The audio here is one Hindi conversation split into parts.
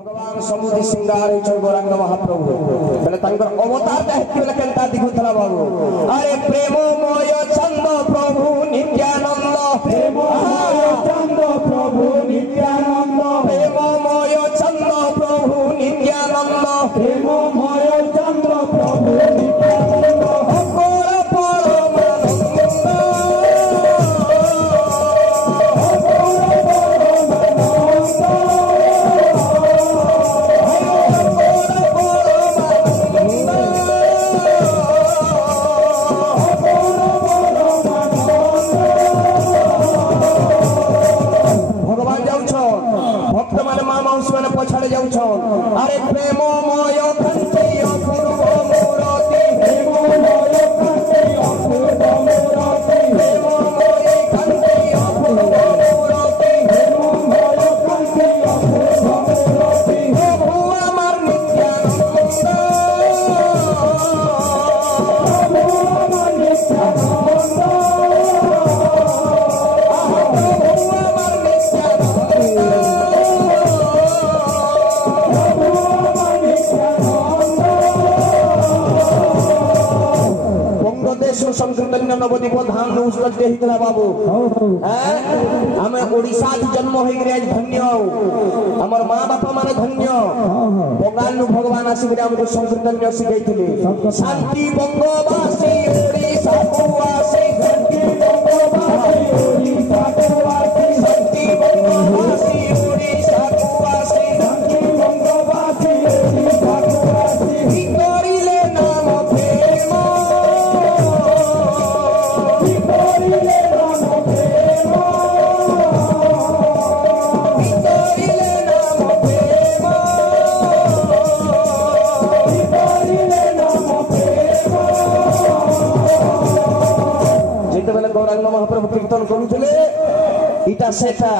भगवान समुद्री सिंगार गौरांग महाप्रभु बोले अवतार केनता दिखुला बाबू अरे प्रेममय छंद प्रभु नित्यानंद प्रेममय छंद प्रभु नित्यानंद प्रेममय छंद प्रभु नित्यानंद प्रेममय छंद प्रभु नित्यानंद पछाड़े जाऊछन अरे प्रेममय कंचय अपूर्व मूर्ति प्रेममय कंचय अपूर्व मूर्ति प्रेममय कंचय अपूर्व मूर्ति प्रेममय कंचय अपूर्व मूर्ति प्रभु अमर नित्यानंद प्रभु अमर नित्यानंद संकीर्तन नवदीप धाम उत्सर्ज होता बाबू आम ओडिशा जन्म हो धन्य आमर माँ बापा मान धन्य बंगाल भगवान आसिक संकीर्तन शिखे शांति बंगवासी ओडिशा को आसी शांति बंगवासी ओडिशा को आसी शांति बंगवासी ओडिशा को आसी शांति बंगवासी ओडिशा को आसी करिले नाम प्रेम गौरांग महाप्रभु कीर्तन करुले इटा सेटा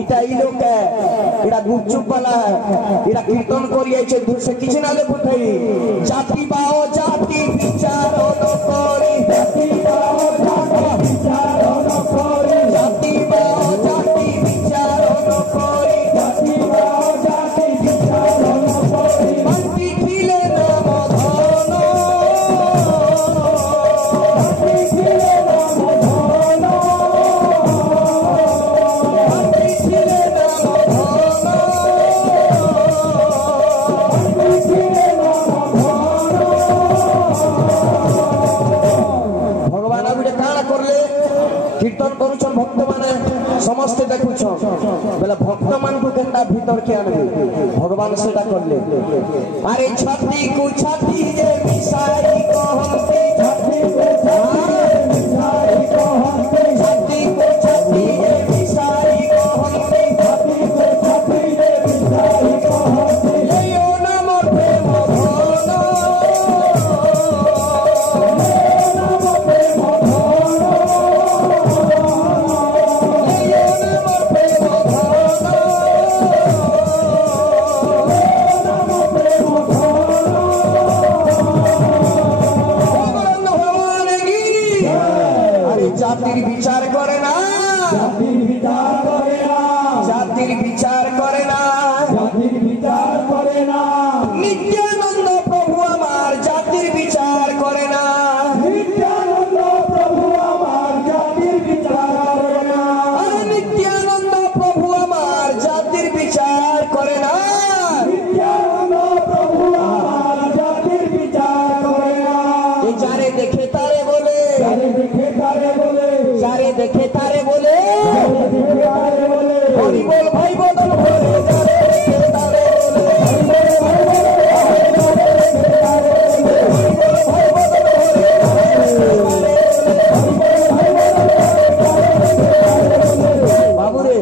इटा ई लोक इटा गुपचुप वाला इटा कीर्तन करिए दूर से किसी ना बुझे जाति बाओ जाति विचार न करी जाति बाओ जाति विचार न करी जाति बाओ जाति विचार न करी जाति बाओ जाति विचार न करी मंत्री खिले नाम धन मंत्री खिले नाम धन मंत्री खिले नाम धन मंत्री खिले नाम धन भगवान गुटे काण करले कीर्तन करुछन भक्त माने समस्त देखुछन बेला भक्त मान को केनता भीतर के आनबे भगवान सेटा करले अरे छाती को छाती जे मिसाई कहते छाती को छाती मिसाई कहते छाती को छाती जे मिसाई कहते छाती को छाती जे मिसाई कहते लेयो नाम प्रेम धन नाम प्रेम धन लेयो नाम प्रेम धन नाम प्रेम धन भगवान गिरी अरे जातिर विचार करे ना जातिर विचार करे ना जातिर विचार करे ना जातिर विचार करे ना नित्यानंद प्रभु हमार जातिर विचार करे ना नित्यानंद प्रभु हमार जातिर विचार करे ना अरे नित्यानंद प्रभु हमार जातिर विचार करे ना नित्यानंद प्रभु हमार जातिर विचार करे ना ये जारे देखे तारे बोले जारे देखे तारे बोले जारे देखे तारे बोले हरि बोल भाई बोल बोले जारे देखे तारे बोले हरि बोल भाई बोल जारे देखे तारे बोले हरि बोल भाई बोल बोले बाबू रे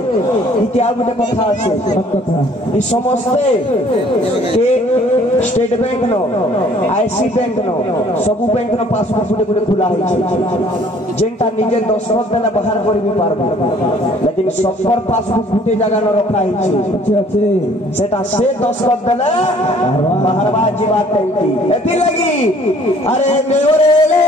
इतिहास गुटे कथा अछि ई समस्ते के स्टेट बैंक नो आईसी बैंक नो सब बैंक नो पासबुक गुटे गुटे खुला है जेंटा निजे दस्तखत देला बाहर करि भी पारबो लेकिन सबकर पासबुक गुटे जगह न रखा है सेटा से दस्तखत देला बाहर बा जीवा कहती एती लगी अरे मेरे ले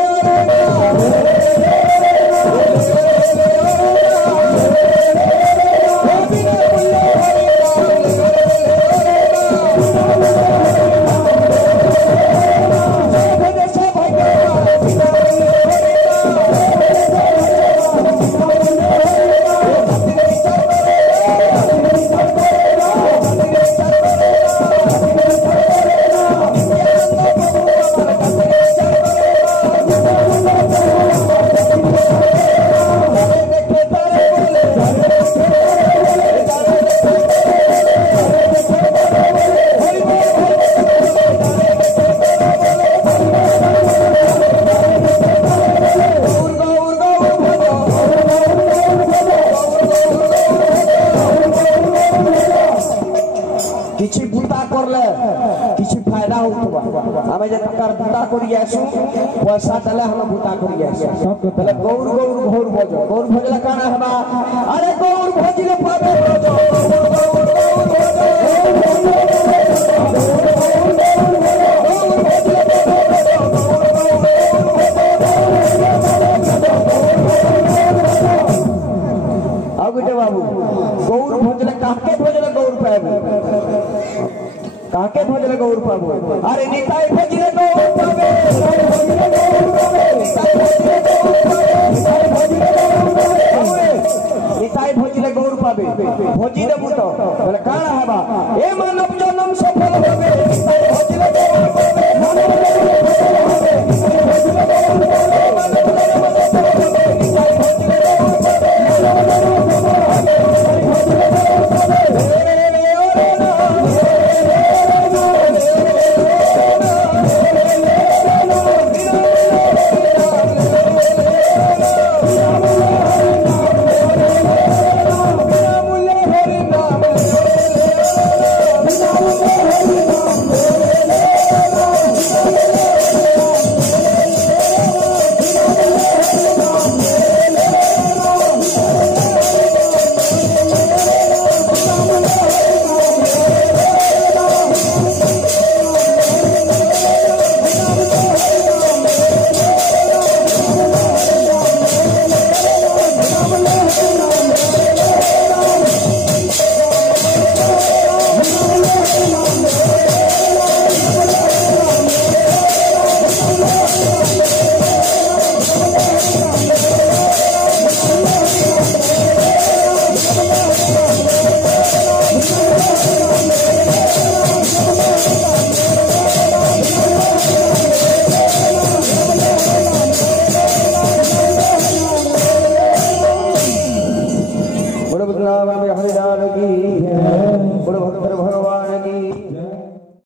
किसी बुता करले किसी फायदा होतबा हमें जे तकर बुता करिए आसु पैसा देले हम बुता करिए आसु पहले गौर गौर घोर भजो गौर भजला काना हबा अरे गौर भजले पाबे बाबू गौर भजले काके भजले गौर पाबे काके भजले गौर पाबो अरे निताई भजले गौर पाबे निताई भजले गौर पाबे भजी देबु तो बोले काना हबा ए मानव जन्म सफल होबे निताई भजले गौर पाबे मानव जन्म सफल होबे निताई भजले गौर पाबे मानव जन्म सफल होबे निताई भजले गौर पाबे मानव जन्म सफल होबे निताई भजले गौर पाबे